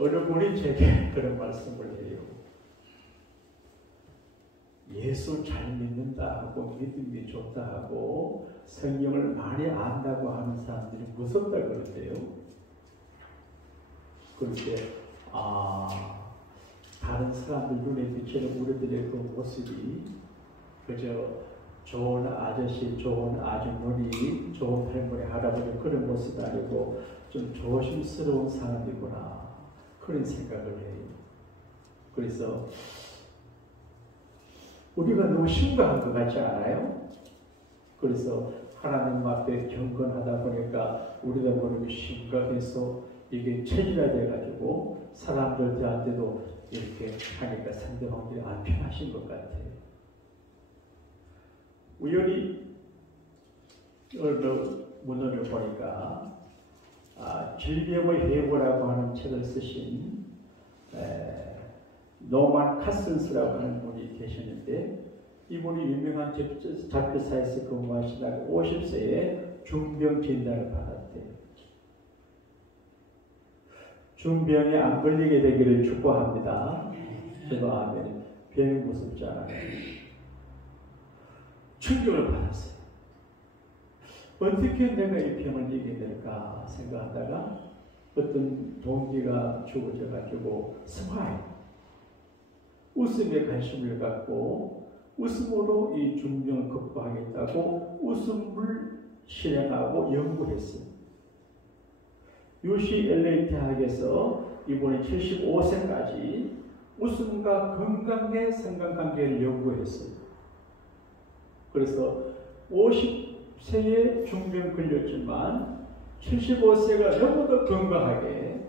어느 분이 제게 그런 말씀을 해요. 예수 잘 믿는다 하고 믿음이 좋다 하고 성경을 많이 안다고 하는 사람들이 무섭다 그러대요. 그런데 다른 사람들 눈에 비치는 우리들의 그 모습이 그저 좋은 아저씨, 좋은 아주머니, 좋은 할머니, 할아버지 그런 모습이 아니고 좀 조심스러운 사람이구나 그런 생각을 해요. 그래서 우리가 너무 심각한 것 같지 않아요? 그래서 하나님 앞에 경건하다 보니까 우리가 모르게 심각해서 이게 체질화돼가지고 사람들한테도 이렇게 하니까 상대방들이 안 편하신 것 같아요. 우연히 어느 문헌을 보니까 질병의 해고라고 하는 책을 쓰신 노만 카슨스라고 하는 분이 계셨는데 이분이 유명한 잡지사에서 근무하시다가 50세에 중병 진단을 받았대요. 중병에 안 걸리게 되기를 축복합니다. 저도 아멘. 병이 무섭지 않아요. 충격을 받았어요. 어떻게 내가 이 병을 이겨낼까 생각하다가 어떤 동기가 주어져가지고 스마일, 웃음에 관심을 갖고 웃음으로 이 중병을 극복하겠다고 웃음을 실행하고 연구했어요. UCLA 대학에서 이번에 75세까지 웃음과 건강의 상관관계를 연구했어요. 그래서 50세에 중병 걸렸지만 75세가 너무도 건강하게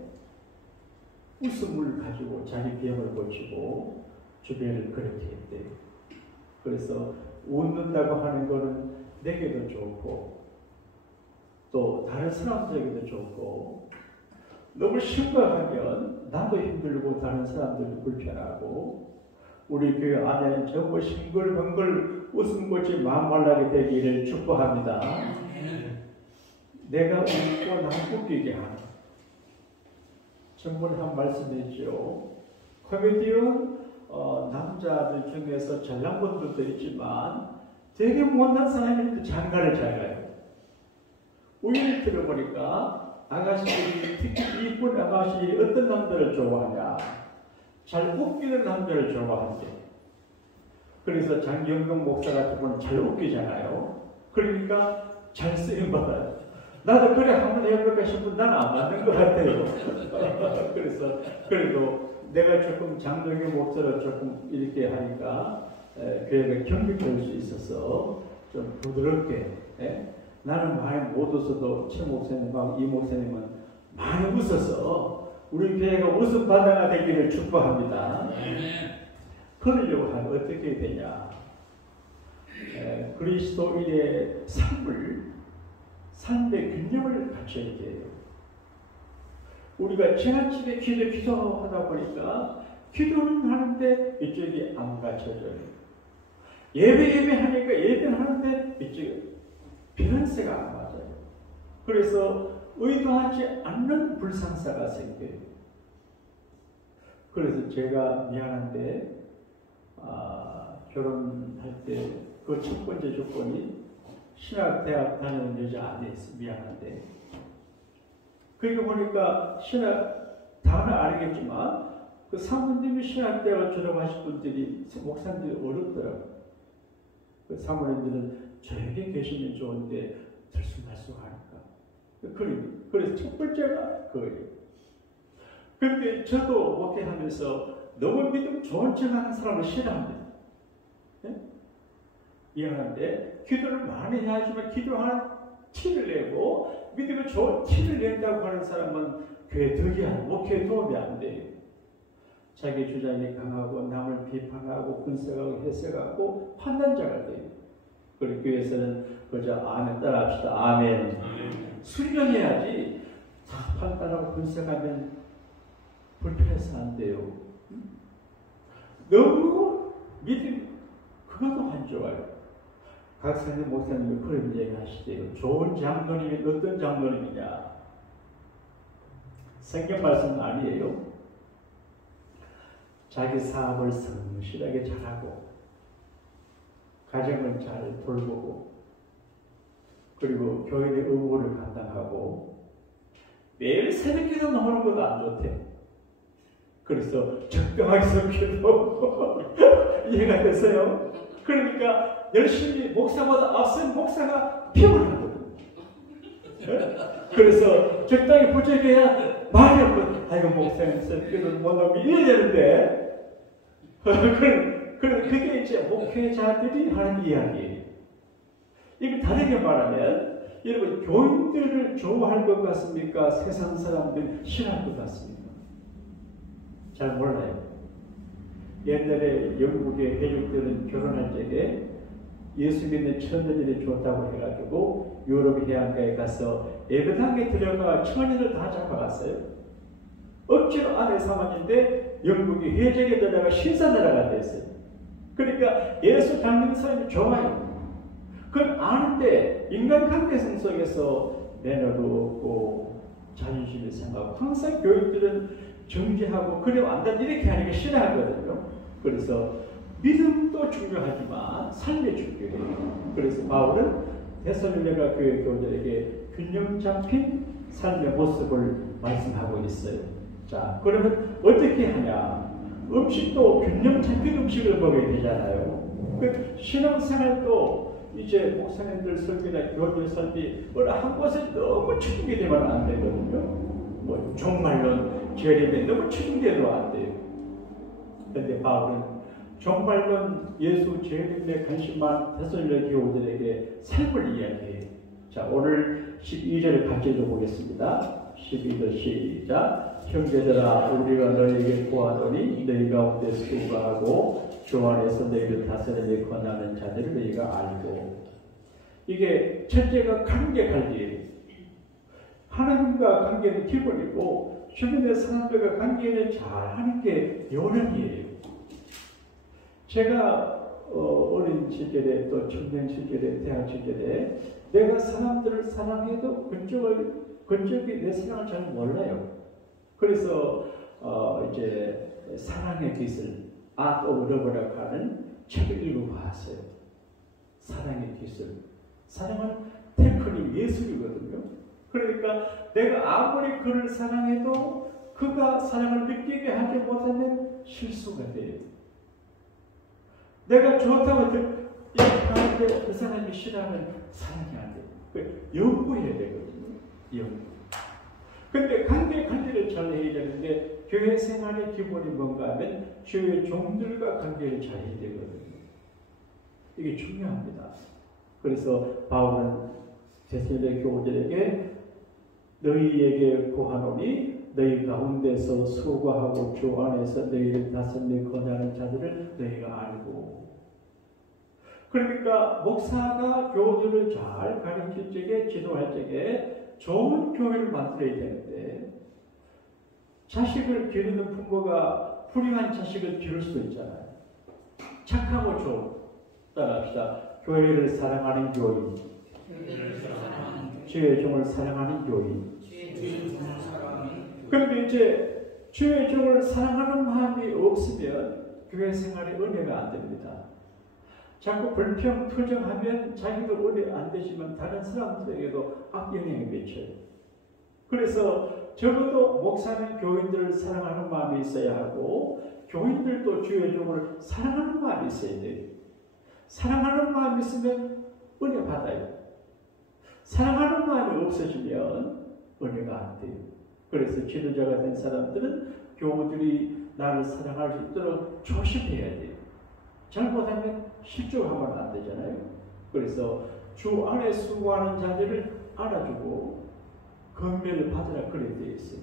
웃음을 가지고 자기 병을 고치고 주변을 그렇게 했대요. 그래서 웃는다고 하는 것은 내게도 좋고 또 다른 사람들에게도 좋고 너무 심각하면 나도 힘들고 다른 사람들도 불편하고 우리 교회 안에는 전부 싱글벙글 웃음꽃이 막말라게 되기를 축복합니다. 내가 웃고 남 웃기게 하는 전문에 한 말씀이죠. 코미디언 남자들 중에서 잘난 분들도 있지만 되게 못난 사람이 장가를 잘 가요. 우연히 들어보니까 아가씨들이 특히 이쁜 아가씨들이 어떤 남자를 좋아하냐, 잘 웃기는 남자를 좋아한대. 그래서 장경동 목사 같은 분은 잘 웃기잖아요. 그러니까 잘 쓰임받아요. 나도 그래 한번 해볼까 싶은데 나는 안 맞는 것 같아요. 그래서 그래도 내가 조금 장동영 목사를 조금 이렇게 하니까 교회가 경직될 수 있어서 좀 부드럽게 나는 많이 못 웃어도 최 목사님하고 이 목사님은 많이 웃어서 우리 교회가 웃음 바다가 되기를 축복합니다. 그러려고 하면 어떻게 되냐? 그리스도인의 삶의 균형을 갖춰야 돼요. 우리가 지나치게 기도하다 보니까 기도는 하는데 이쪽이 안 갖춰져요. 예배하니까 예배는 하는데 이쪽이 밸런스가 안 맞아요. 그래서 의도하지 않는 불상사가 생겨요. 그래서 제가 미안한데 결혼할 때 그 첫 번째 조건이 신학대학 다니는 여자 아내였어. 미안한데 그러니까 보니까 신학 다는 알겠지만 그 사모님이 신학대학을 졸업하신 분들이 목사님들이 어렵더라고요. 그 사모님들은 저에게 계시면 좋은데 들쑥날쑥하니까. 그래서 첫 번째가 그거예요. 그런데 저도 목회하면서 너무 믿음 좋은 척 하는 사람을 싫어합니다. 미안한데 기도를 많이 해야지만 기도하는 티를 내고 믿음이 좋은 티를 낸다고 하는 사람은 교회 덕이 안, 목회에 도움이 안 돼요. 자기 주장이 강하고 남을 비판하고 분석하고 해석하고 판단자가 돼요. 그리고 교회에서는 그저 아멘 따라합시다. 아멘. 순종해야지 다 판단하고 분석하면 불편해서 안 돼요. 너무 믿음 그것도 안 좋아요. 각사님 목사님이 그런 얘기 하시대요. 좋은 장로님이 어떤 장로님이냐? 성경 말씀은 아니에요. 자기 사업을 성실하게 잘하고 가정을 잘 돌보고 그리고 교인의 의무를 감당하고 매일 새벽기도 나오는 것도 안 좋대. 그래서 적당하게 기도 이해가 됐어요? 그러니까 열심히 목사보다 앞선 목사가 피곤을 하거든요. 그래서 적당히 부족해야 말이 없거든요. 아이고 목사님 새벽기도를 못하고 이래야 되는데 그게 이제 목회자들이 하는 이야기예요. 이게 다르게 말하면 여러분 교인들을 좋아할 것 같습니까? 세상 사람들 싫어할 것 같습니까? 잘 몰라요. 옛날에 영국의 해적들은 결혼할 적에 예수 믿는 처녀들이 좋다고 해가지고 유럽 해안가에 가서 예배당에 들어가 처녀를 다 잡아갔어요. 억지로 아내 삼았는데 영국이 해적에 들어가 신사나라가 됐어요. 그러니까 예수 닮는 사람이 좋아요. 그걸 아는데 인간관계성 속에서 매너도 없고 자존심이 상하고 항상 교육들은 정죄하고 그래 안다 이렇게 하니까 싫어하거든요. 그래서 믿음도 중요하지만 삶이 중요해요. 그래서 바울은 데살로니가 교회 교우들에게 균형 잡힌 삶의 모습을 말씀하고 있어요. 자, 그러면 어떻게 하냐? 음식도 균형 잡힌 음식을 먹어야 되잖아요. 그 신앙생활도 이제 목사님들 설교나 교우들 설비 어느 한 곳에 너무 치중되면 안 되거든요. 뭐 종말론 재림에 너무 치중돼도 안 돼요. 그런데 바울은 종말론 예수 재림에 관심만 데살로니가 교우들에게 삶을 이야기해요. 자, 오늘 12절을 같이 읽어보겠습니다. 12절 시작. 형제들아 우리가 너희에게 구하노니 너희 가운데 수고하고 주 안에서 너희를 다스리며 권하는 자들을 너희가 알고. 이게 첫째가 관계예요. 하나님과 관계는 기본이고 주변의 사람들과 관계를 잘하는 게 요령이에요. 제가 어린 시절에 또 청년 시절에 대학 시절에 내가 사람들을 사랑해도 그쪽이 내 사랑을 잘 몰라요. 그래서 이제 사랑의 기술 Art of Love라고 하는 책을 읽어봤어요. 사랑의 기술. 사랑은 테크닉 예술이거든요. 그러니까 내가 아무리 그를 사랑해도 그가 사랑을 느끼게 하지 못하면 실수가 돼요. 내가 좋다고 이렇게 하는데 그 사람이 싫어하면 사랑이 안 돼요. 연구해야 되거든요. 연구. 근데 관계를 잘 해야 되는데 교회 생활의 기본이 뭔가 하면 주의 종들과 관계를 잘 해야 되거든요. 이게 중요합니다. 그래서 바울은 데살로니가 교우들에게 너희에게 구하노니 너희 가운데서 수고하고 주 안에서 너희를 다스리며 권하는 자들을 너희가 알고. 그러니까 목사가 교우들을 잘 가르칠 적에 지도할 적에 좋은 교회를 만들어야 되는데 자식을 기르는 부모가 불의한 자식을 기를 수도 있잖아요. 착하고 좋은 따라합시다. 교회를 사랑하는 교인, 주의 종을 사랑하는 교인. 그런데 이제 주의 종을 사랑하는 마음이 없으면 교회 생활에 은혜가 안 됩니다. 자꾸 불평, 투정하면 자기도 은혜 안 되지만 다른 사람들에게도 악영향을 미쳐요. 그래서 적어도 목사는 교인들을 사랑하는 마음이 있어야 하고 교인들도 주의 종을 사랑하는 마음이 있어야 돼요. 사랑하는 마음이 있으면 은혜 받아요. 사랑하는 마음이 없어지면 은혜가 안 돼요. 그래서 지도자가 된 사람들은 교우들이 나를 사랑할 수 있도록 조심해야 돼요. 잘못하면 실족하면 안 되잖아요. 그래서 주 안에 수고하는 자들을 알아주고 건면을 받으라 그래 되어 있어요.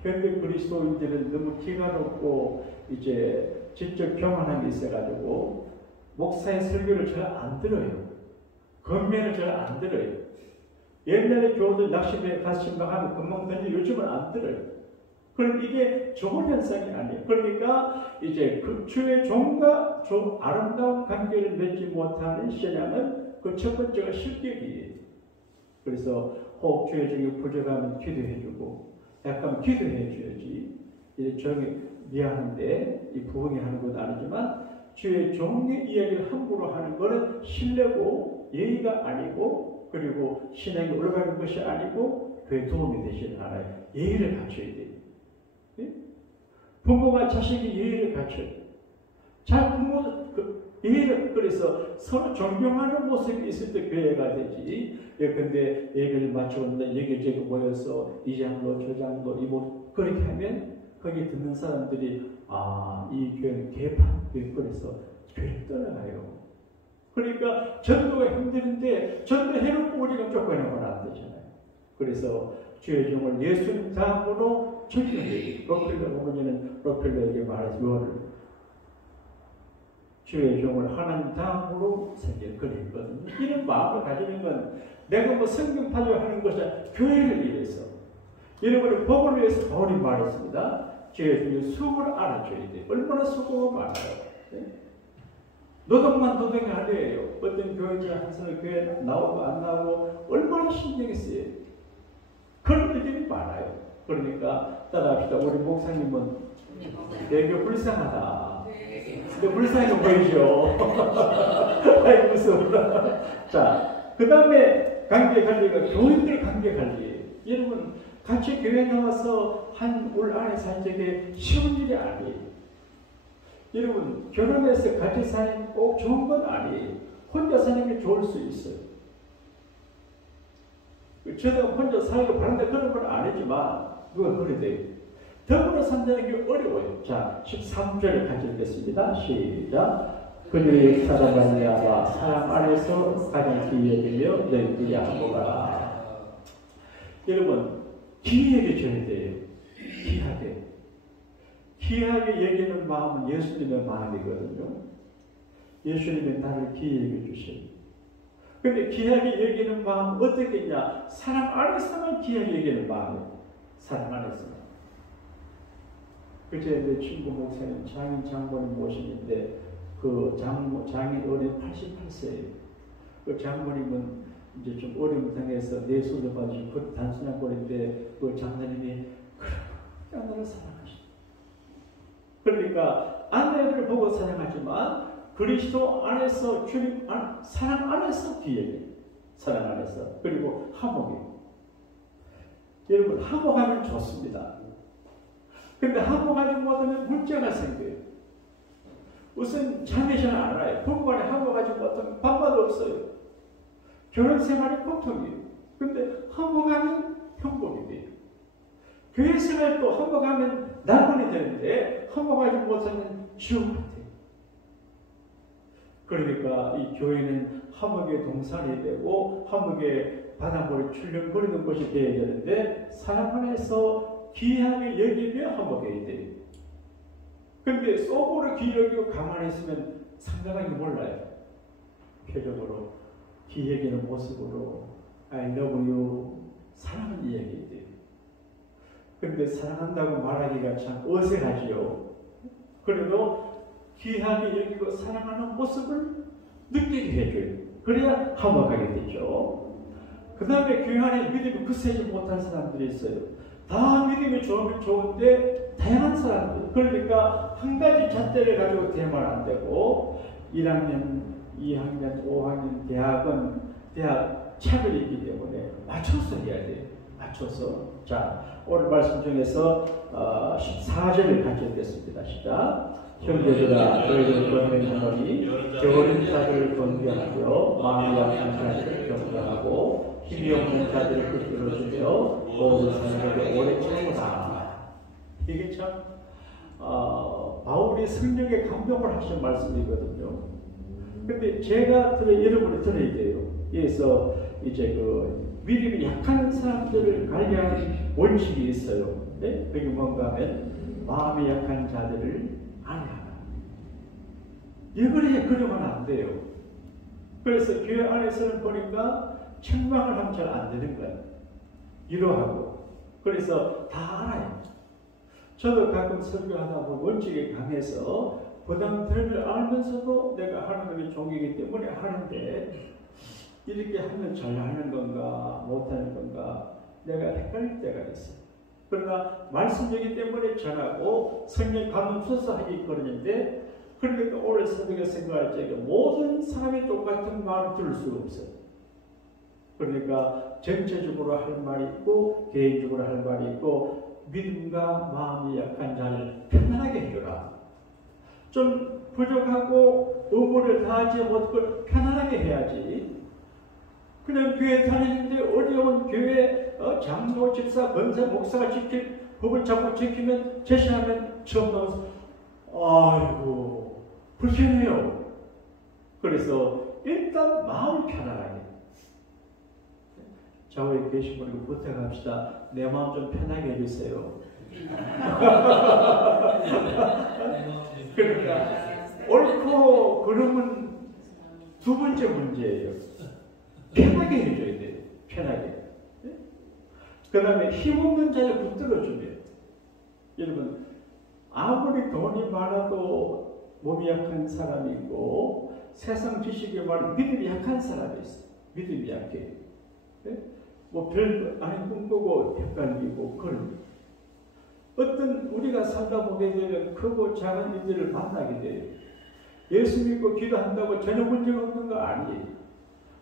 현대 그리스도인들은 너무 기가 높고 이제 지적 교만함이 있어가지고 목사의 설교를 잘 안 들어요. 건면을 잘 안 들어요. 옛날에 교우들 낚시배 가서 신방하면 금방 던지 요즘은 안 들어요. 그럼 이게 좋은 현상이 아니에요. 그러니까 이제 그 주의 종과 좀 아름다운 관계를 맺지 못하는 신앙은 그 첫 번째가 실격이에요. 그래서 혹 주의 종이 부족하면 기도해주고 약간 기도해줘야지. 이 종이 미안한데 이 부흥이 하는 건 아니지만 주의 종의 이야기를 함부로 하는 것은 신뢰고 예의가 아니고 그리고 신앙이 올라가는 것이 아니고 그에 도움이 되시는 하나의 예의를 갖춰야 돼요. 예? 부모가 자식이 예의를 갖춰야 돼요. 자, 부모 예의를 그래서 서로 존경하는 모습이 있을 때 교회가 되지. 예컨대 예배를 마치고는 여기저기 모여서 이 장로 저 장로 이모 그렇게 하면 거기 듣는 사람들이 이 교회는 개판 교회 그래서 교회를 떠나가요. 그러니까 전도가 힘드는데 전도해놓고 우리가 쫓겨나면 안 되잖아요. 그래서 주의 종을 예수님 다음으로 적용해요. 로펠러 어머니는 로펠러에게 말해서 요를 주의 종을 하나님 다음으로 생길 그랬거든요. 이런 마음을 가지는 건 내가 뭐 성경 파괴하는 것이 아니라 교회를 위해서 여러분의 복을 위해서 바울이 말했습니다. 주의 종의 수고를 알아줘야 돼요. 얼마나 수고가 많아요. 네? 노동만 노동이 아니에요. 어떤 교회자 한 사람 교회 나오고 안 나오고 얼마나 신경이 쓰여요. 그런 일들이 많아요. 그러니까 따라합시다. 우리 목사님은 되게 불쌍하다. 근데 불쌍해 보이죠? 아이 무서워. 자, 그 다음에 관계관리가 교인들 관계관리. 여러분 같이 교회 나와서 한 올 안에 살 적에 쉬운 일이 아니에요. 여러분 결혼해서 같이 사는 꼭 좋은 건 아니에요. 혼자 사는 게 좋을 수 있어요. 저도 혼자 살고 바란다 그런 건 아니지만 누가 그래 돼요. 더불어 산다는 게 어려워요. 자, 13절을 같이 읽겠습니다. 시작. 그들의 사랑 말미암아 사랑 안에서 가장 귀여기며 너희들이 안보라. 여러분 귀하게 줘야 돼요. 귀하게. 귀하게 여기는 마음은 예수님의 마음이거든요. 예수님이 나를 귀하게 주셔요. 근데 귀하게 여기는 마음은 어떻게 있냐? 사랑 안에서만 귀하게 여기는 마음이에요. 사랑 안에서만. 그제 내 친구 목사님 장인 장모님 모시는데 그 장인 어린 88세예요. 그 장모님은 이제 좀 어려움 당해서 내 손을 봐주고 그 단순한 거리인데 그 장모님이 그렇게 나를 사랑하시다. 그러니까 아내를 보고 사랑하지만 그리스도 안에서 주님 사랑 안에서 기회예요. 사랑 안에서. 그리고 화목이에요. 여러분 화목하면 좋습니다. 근데 화목하지 못하면 문제가 생겨요. 우선 잠이 잘 안 와요. 부부간에 화목하지 못하면 밥맛 없어요. 결혼 생활이 고통이에요. 근데 화목하면 행복이 돼요. 교회 생활도 화목하면 낙원이 되는데 화목하지 못하면 지옥 같아요. 그러니까 이 교회는 화목의 동산이 되고 화목의 바닷물이 출렁거리는 곳이 되어야 되는데 사랑 안에서 귀하게 여기며 화목해야 돼요. 근데 속으로 귀 여기고 가만히 있으면 상대방이 몰라요. 표정으로 귀 여기는 모습으로 I love you 사랑을 이야기해야 돼요. 근데 사랑한다고 말하기가 참 어색하지요. 그래도 귀하게 여기고 사랑하는 모습을 느끼게 해줘요. 그래야 화목하게 되죠. 그 다음에 교회 안에 믿음이 굳세지 못한 사람들이 있어요. 다 믿음이 좋은데 다양한 사람들. 그러니까 한 가지 잣대를 가지고 대면 안 되고 1학년, 2학년, 5학년 대학은 대학 차별이 있기 때문에 맞춰서 해야 돼요. 맞춰서. 자, 오늘 말씀 중에서 14절을 같이 읽겠습니다. 시작. 형제들아 너희들 권면하노니 어린 자들을 권면하며 마음이 약한 자들을 경건하고 힘이 없는 자들을 붙들어주며 모든 사람에게 오래 참으라. 이게 참 바울이 성령에 감동을 하신 말씀이거든요. 근데 제가 여러분이 들어야 돼요. 그래서 이제 그 믿음이 약한 사람들을 관리하는 원칙이 있어요. 네? 그게 뭔가 하면 마음이 약한 자들을 안해하라. 이걸 그러면 안 돼요. 그래서 교회 안에서는 보니까 책망을 하면 잘 안 되는 거예요. 위로하고. 그래서 다 알아요. 저도 가끔 설교하다 보면 원칙이 강해서 부담됨을 알면서도 내가 하나님의 종이기 때문에 하는데 이렇게 하면 잘 하는 건가 못하는 건가 내가 헷갈릴 때가 있어요. 그러나 말씀이기 때문에 전하고 성령 감동 써서 하기 그러는데, 그러니까 오늘 새벽에 생각할 적에 모든 사람이 똑같은 말을 들을 수가 없어요. 그러니까 전체적으로 할 말이 있고 개인적으로 할 말이 있고, 믿음과 마음이 약한 자를 편안하게 해라. 좀 부족하고 의무를 다하지 못하고 편안하게 해야지. 그냥 교회 다니는데 어려운 교회 장로, 집사, 권사, 목사가 지킬 법을 자꾸 지키면 제시하면 처음 나와서 아이고 불편해요. 그래서 일단 마음을 편안하게. 좌우에 계신 분에게 부탁합시다. 내 마음 좀 편하게 해주세요. 그러니까 옳고 그름은 두 번째 문제예요. 편하게 해줘야 돼요. 편하게. 그 다음에 힘없는 자를 붙들어주면, 여러분 아무리 돈이 많아도 몸이 약한 사람이 있고 세상 지식이 많은 믿음이 약한 사람이 있어요. 믿음이 약해. 뭐 별 아닌 꿈꾸고 헷갈리고 그런. 어떤 우리가 살다 보게 되면 크고 작은 일들을 만나게 돼요. 예수 믿고 기도한다고 전혀 문제가 없는 거 아니에요.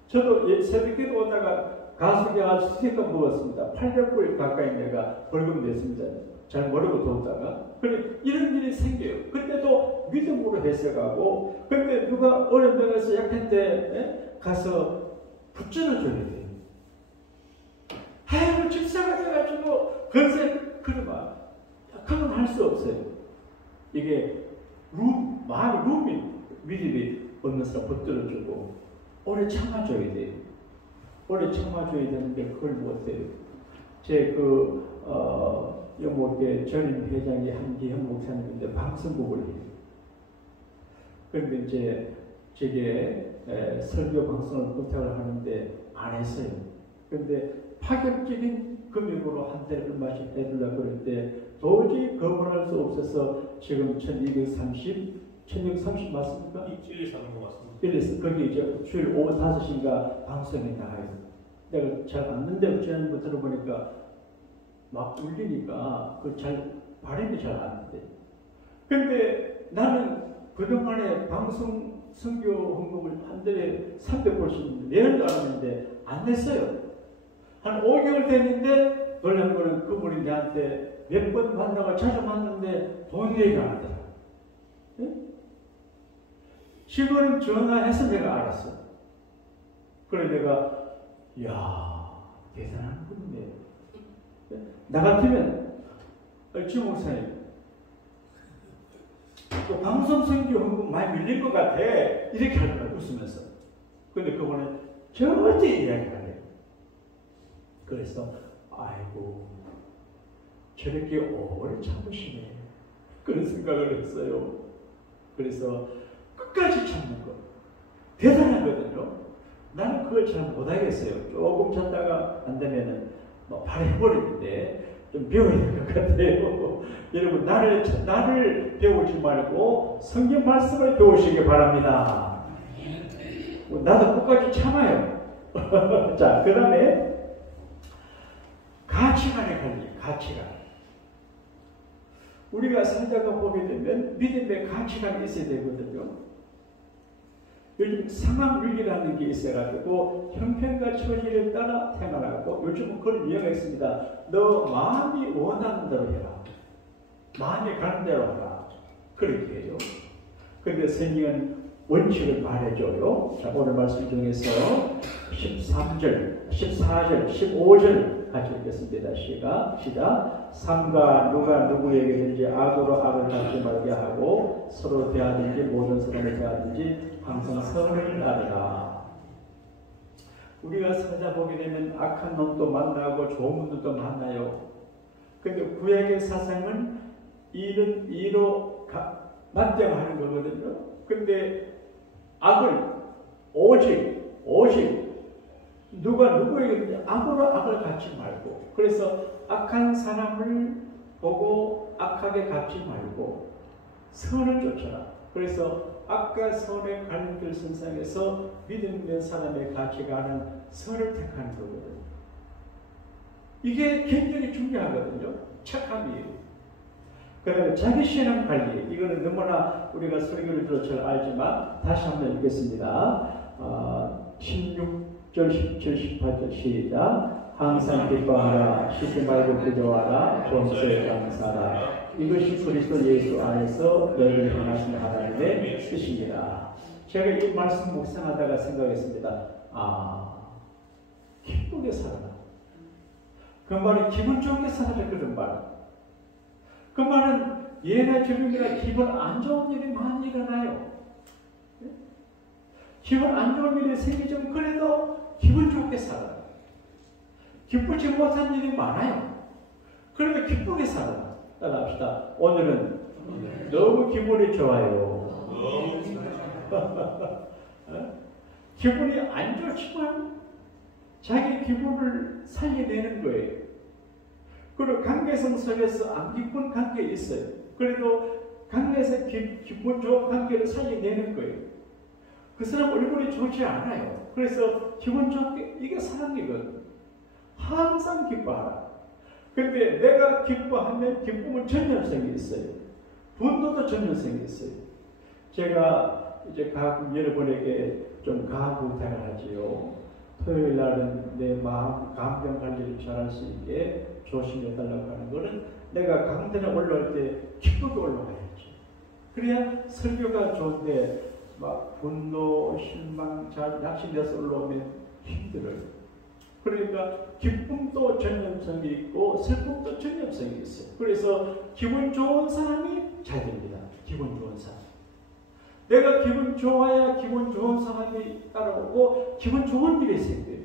저도 새벽기도 오다가 가수가 스티커 먹었습니다. 800불 가까이 내가 벌금 냈습니다. 잘 모르고 도다가. 그래 이런 일이 생겨요. 그때도 믿음으로 해석하고, 근데 누가 어려운 데가서 약한 때 가서 붙여줘야 돼요. 아이고 집사가 돼가지고 건세 그러면 그건 할 수 없어요. 이게 룸이 믿음이 없는 사람 붙들어주고 오래 참아줘야 돼요. 오래 참아줘야 되는데 그걸 못해요. 제 영목의 전임 회장이 한기현 목사님인데 방송국을 해요. 그런데 이제 제게 설교 방송을 부탁을 하는데 안 했어요. 그런데 파격적인 금액으로 한 달에 얼마씩 해달라고 그랬는데 도저히 거부할 수 없어서 지금 1230 맞습니까? 일주일 사는 거 맞습니다. 그래서 거기 이제 주일 오후 5시인가 방송에 나가요. 내가 잘 안 듣는데 지난번 들어보니까 막 울리니까 발음이 잘 안 돼. 근데 나는 그동안에 방송 선교 헌금을 한 달에 300불씩 내는 줄 알았는데 안 냈어요. 한 5개월 됐는데 놀란 거는 그분이 나한테 몇 번 만나고 자주 만났는데 돈 얘기가 안 돼요. 지금은 전화해서 내가 알았어. 그래 내가 이야 대단한 분이네. 나 같으면 지 목사님 또 방송 선교 헌금 많이 밀릴 것 같아 이렇게 할 거야 웃으면서. 근데 그분은 절대 이야기 안 해요. 그래서 아이고 저렇게 오래 참으시네 그런 생각을 했어요. 그래서 끝까지 참는 거 대단하거든요. 나는 그걸 잘 못하겠어요. 조금 참다가 안 되면은 뭐 바로 해버리는데 좀 배워야 될 것 같아요. 여러분 나를 배우지 말고 성경 말씀을 배우시기 바랍니다. 나도 끝까지 참아요. 자, 그 다음에 가치관의 관리, 가치관. 우리가 살다가 보게 되면 믿음의 가치관이 있어야 되거든요. 요즘 상황윤리라는 게 있어가지고 형편과 처지를 따라 생활하고, 요즘은 그걸 유행했습니다. 너 마음이 원하는 대로 해라. 마음이 가는 대로 하라. 그렇게 해요. 그런데 성경은 원칙을 말해줘요. 자, 오늘 말씀 중에서 13절, 14절, 15절 같이 읽겠습니다. 시작. 삼가 누가 누구에게든지 악으로 악을 갚지 말게 하고 서로 대하든지 모든 사람을 대하든지 항상 선을 하라. 우리가 살다 보게 되면 악한 놈도 만나고 좋은 분들도 만나요. 그런데 구약의 사상은 이는 이로 맞대하는 거거든요. 그런데 악을 오직 누가 누구에게 악으로 악을 갚지 말고, 그래서 악한 사람을 보고 악하게 갚지 말고 선을 쫓아라. 그래서 악과 선의 갈림길 선상에서 믿음 있는 사람의 가치관은 선을 택하는 거거든요. 이게 굉장히 중요하거든요. 착함이에요. 그 다음에 자기 신앙 관리. 이거는 너무나 우리가 설교를 들어 잘 알지만 다시 한번 읽겠습니다. 16절, 17, 18절 시작. 항상 기뻐하라. 쉬지 말고 기도하라. 범사에 감사하라. 이것이 그리스도 예수 안에서 너희를 향하신 하나님의 뜻입니다. 제가 이 말씀 묵상하다가 생각했습니다. 기쁘게 살아라. 그 말은 기분 좋게 살아라. 그런 말. 그 말은 예나 지금이나 기분 안 좋은 일이 많이 일어나요. 기분 안 좋은 일이 생기지만 그래도 기분 좋게 살아라. 기쁘지 못한 일이 많아요. 그러면 기쁘게 살아라. 따라합시다. 오늘은 너무 기분이 좋아요. 기분이 안 좋지만 자기 기분을 살려내는 거예요. 그리고 관계성 속에서 안 기쁜 관계 있어요. 그래도 관계에서 기분 좋은 관계를 살려내는 거예요. 그 사람 얼굴이 좋지 않아요. 그래서 기분 좋게, 이게 사랑이거든. 항상 기뻐하라. 근데 내가 기뻐하면 기쁨은 전염성이 있어요. 분노도 전염성이 있어요. 제가 이제 가끔 여러분에게 좀 가부 부탁을 하지요. 토요일 날은 내 마음, 감정 관리를 잘할 수 있게 조심해달라고 하는 것은 내가 강단에 올라올 때 기쁘게 올라가야지. 그래야 설교가 좋은데 막 분노, 실망, 낙심돼서 올라오면 힘들어요. 그러니까 기쁨도 전염성이 있고 슬픔도 전염성이 있어요. 그래서 기분 좋은 사람이 잘 됩니다. 기분 좋은 사람. 내가 기분 좋아야 기분 좋은 사람이 따라오고 기분 좋은 일이 생겨요.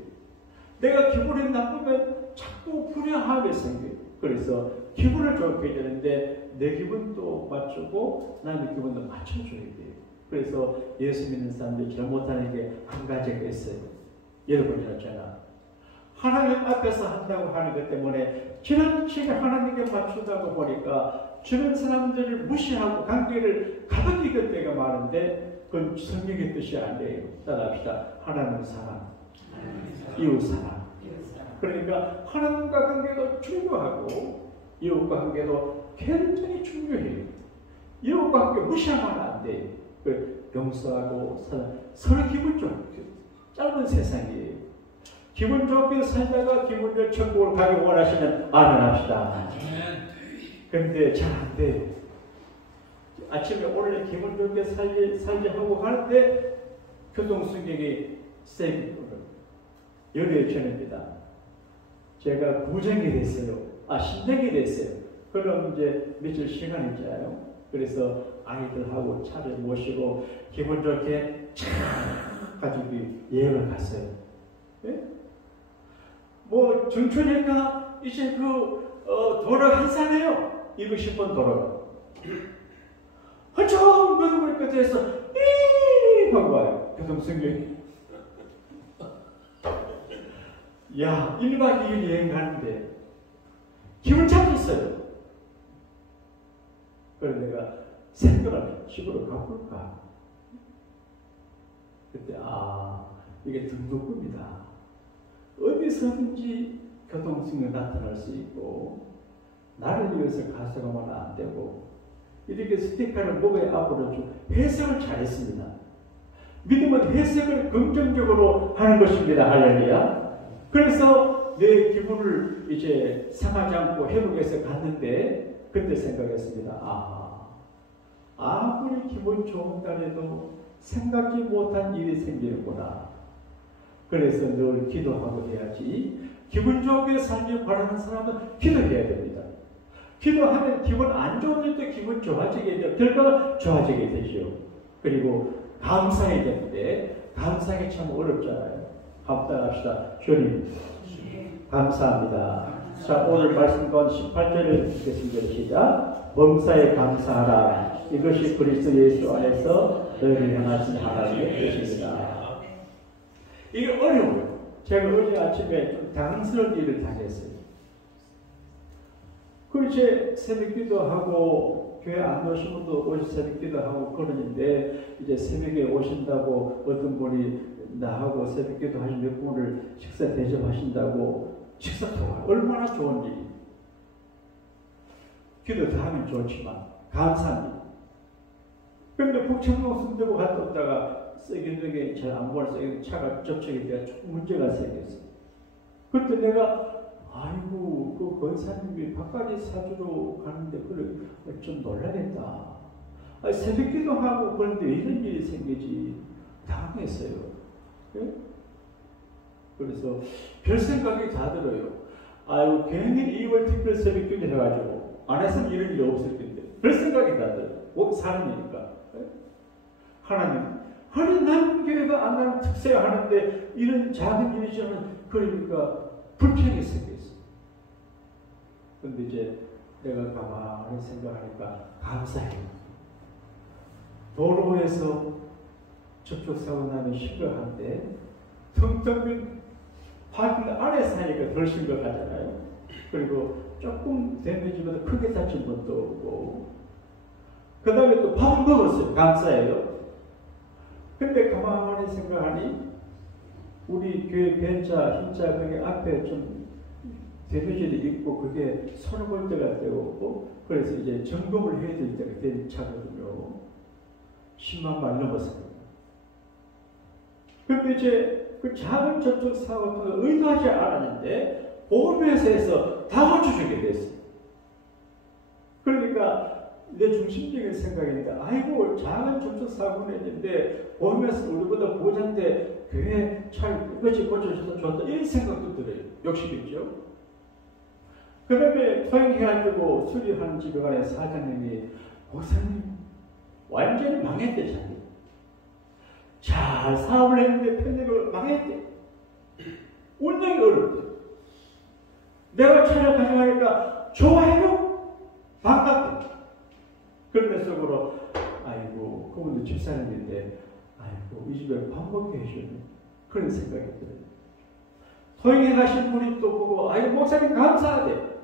내가 기분이 나쁘면 자꾸 불행하게 생겨요. 그래서 기분을 좋게 되는데 내 기분도 맞추고 남의 기분도 맞춰줘야 돼요. 그래서 예수 믿는 사람들이 잘못하는 게 한 가지가 있어요. 여러분이 알잖아. 하나님 앞에서 한다고 하는 것 때문에 지나치게 하나님께 맞추다가 보니까 주변 사람들을 무시하고 관계를 가득 이길 때가 많은데 그건 성경의 뜻이 아니에요. 따라합시다. 하나님 사랑, 이웃 사랑. 그러니까 하나님과 관계도 중요하고 이웃과 관계도 굉장히 중요해요. 이웃과 관계 무시하면 안 돼요. 용서하고 서로 기분 좋게. 짧은 세상이에요. 기분 좋게 살다가 기분 좋은 천국을 가기 원하시면 아멘합시다. 그런데 잘 안 돼요. 아침에 오늘 기분 좋게 살지 하고 가는데 교통승객이 세게 열애의 천입니다. 제가 부정이 됐어요. 신정이 됐어요. 그럼 이제 며칠 시간이 있잖아요. 그래서 아이들하고 차를 모시고 기분 좋게 촥 가지고 여행을 갔어요. 네? 뭐 중천이니까 이제 도로가 한산해요. 210번 도로가. 한참 그러고 끝에서 한 거예요. 교통승객이. 야, 1박 2일 여행 가는데 기분 잡혔어요. 그래서 내가 생각을 집으로 가볼까? 그때 이게 등록금이다. 어디서든지 교통승객이 나타날 수 있고 나를 위해서 가져가면 안 되고 이렇게 스티커를 목에 앞으로 좀 해석을 잘했습니다. 믿음은 해석을 긍정적으로 하는 것입니다. 할렐루야. 그래서 내 기분을 이제 상하지 않고 회복해서 갔는데 그때 생각했습니다. 아무리 기분 좋은 날에도 생각지 못한 일이 생기는구나. 그래서 늘 기도하고 해야지. 기분 좋게 살길 바라는 사람은 기도해야 됩니다. 기도하면 기분 안 좋은 일도 기분 좋아지게 되죠. 결과가 좋아지게 되죠. 그리고 감사해야 되는데 감사하기 참 어렵잖아요. 감사합시다. 주님 감사합니다. 자, 오늘 말씀 가운데 18절을 읽겠습니다. 시작. 범사에 감사하라. 이것이 그리스도 예수 안에서 너희를 향하신 하나님의 뜻입니다. 이게 어려워요. 제가 어제 아침에 좀 당황스러운 일을 당했어요. 그 이제 새벽기도 하고 교회 안 오신 분도 오셔서 새벽기도 하고 그러는데 이제 새벽에 오신다고 어떤 분이 나하고 새벽기도 하신 몇 분을 식사 대접하신다고 식사 통화 얼마나 좋은 일이. 기도 더 하면 좋지만 감사합니다. 그런데 북창동 순대고 갔다 오다가 세균적인 잘 안 보는 세균 차가 접촉이 돼서 조금 문제가 생겼어. 그때 내가 아이고 그 권사님이 밥까지 사주러 가는데 그래 좀 놀라겠다. 새벽 기도하고 그런데 왜 이런 일이 생기지 당황했어요. 네? 그래서 별 생각이 다 들어요. 아이고 괜히 2월 특별 새벽 기도 해가지고 안 했으면 이런 일이 없을 텐데 별 생각이 다 들어요. 사람이니까. 네? 하나님 남교회가 안 하는 특세를 하는데 이런 작은 일이 저는 그러니까 불평이 생겼어. 근데 이제 내가 가만히 생각하니까 감사해요. 도로에서 접촉사고 나면 심각한데 텅텅 빈 파킹 안에서 하니까 덜 심각하잖아요. 그리고 조금 데미지보다 크게 다친 것도 없고 그 다음에 또 밥을 먹었어요. 감사해요. 근데 가만히 생각하니 우리 교회 벤차 흰자 거기 앞에 좀 데미지도 있고 그게 손을 볼 때가 되었고 그래서 이제 점검을 해야 될 때가 된 차거든요. 10만 발 넘었어요. 근데 이제 그 작은 접촉 사고가 의도하지 않았는데 보험회사에서 다 고쳐주게 됐어요. 그러니까 내 중심적인 생각인데 아이고 작은 접촉 사고는 했는데 보험회사 우리보다 보장돼 교회 잘 이것이 고쳐줘서 좋다 이런 생각도 들어요. 욕심이죠. 그 다음에 토행해가지고 수리하는 집에 가는 사장님이 목사님 완전히 망했대 자기. 잘 사업을 했는데 편집을 망했대. 운영이 어렵대. 내가 차를 가져가니까 좋아해요? 반갑대. 그런 속으로 아이고 그분도 집사람인데 아이고 이 집에 밥 먹게 해주네. 그런 생각이 들어요. 토행해 가신 분이 또 보고 아이고 목사님 감사하대.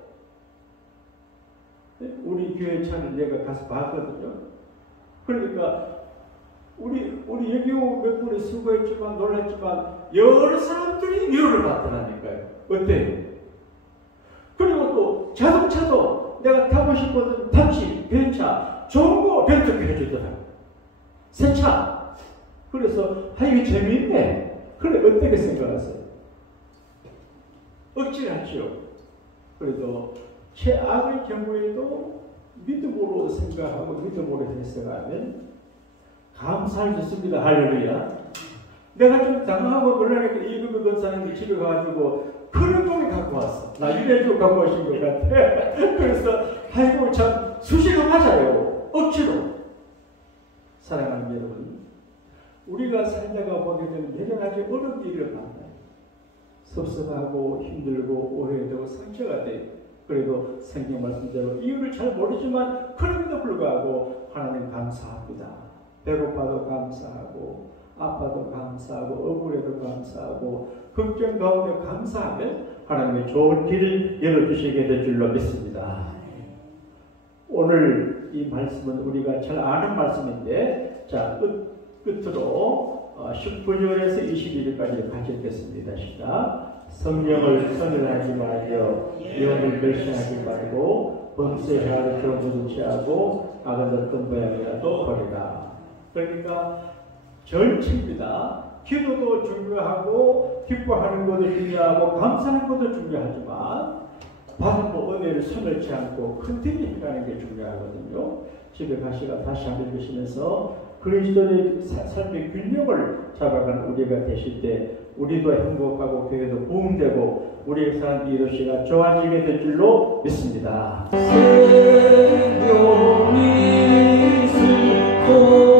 우리 교회 차를 내가 가서 봤거든요. 그러니까 우리 여기 오고 몇 분이 수고했지만 놀랐지만 여러 사람들이 위로를 받더라니까요. 어때요? 그리고 또 자동차도 내가 타고 싶었던 택시, 벤차 좋은 거 변속해 해주더라고요. 새 차. 그래서 이거 재미있네. 그래 어떻게 생각하세요? 억지를 하죠. 그래도 최악의 경우에도 믿음으로 생각하고 믿음으로 해석하면 감사를 줬습니다. 할렐루야. 내가 좀 당황하고 놀라니까 이금의 권사님이 집에 가가지고 그런 걸 갖고 왔어. 나 이래주고 갖고 오신 것 같아. 그래서 아이고 참 수시가 맞아요. 억지로. 사랑하는 여러분, 우리가 살다가 보게 되면 여러 가지 어려운 일을 만나요. 섭섭하고 힘들고 오해되고 상처가 돼요. 그래도 성경 말씀대로 이유를 잘 모르지만 그럼에도 불구하고 하나님 감사합니다. 배고파도 감사하고 아파도 감사하고 억울해도 감사하고 걱정 가운데 감사하면 하나님의 좋은 길을 열어주시게 될 줄로 믿습니다. 오늘 이 말씀은 우리가 잘 아는 말씀인데 자 끝으로 19절에서 21절까지 같이 읽겠습니다. 시작. 성령을 선언하지 말며 영을 멸시하지 말고 범죄 하를 그런 취하고 악은 어떤 모양이라도 버리라. 그러니까 절치입니다. 기도도 중요하고 기뻐하는 것도 중요하고 감사하는 것도 중요하지만 받은 은혜를 손을치 않고 컨티뉴하는 게 중요하거든요. 집에 가시가 다시 한번 읽으시면서 그리스도의 삶의 균형을 잡아가는 우리가 되실 때 우리도 행복하고 교회도 부흥되고 우리의 삶 이루시가 좋아지게 될 줄로 믿습니다. 생명이 슬퍼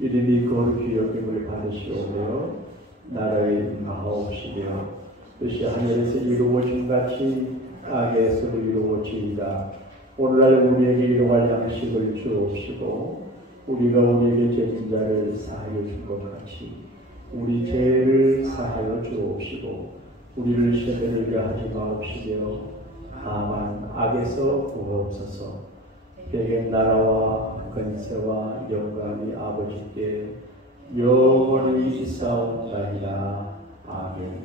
이름이 거룩히 여김을 받으시오며 나라의 임하옵시며 뜻이 하늘에서 이루어진 같이 땅에서도 이루어지이다. 오늘날 우리에게 일용할 양식을 주옵시고 우리가 우리에게 죄진 자를 사하여 준 것 같이 우리 죄를 사하여 주옵시고 우리를 시험에 들게 하지 마옵시며 다만 악에서 구하옵소서. 대개 나라와 권세와 영광이 아버지께 영원히 있사옵나이다. 아멘.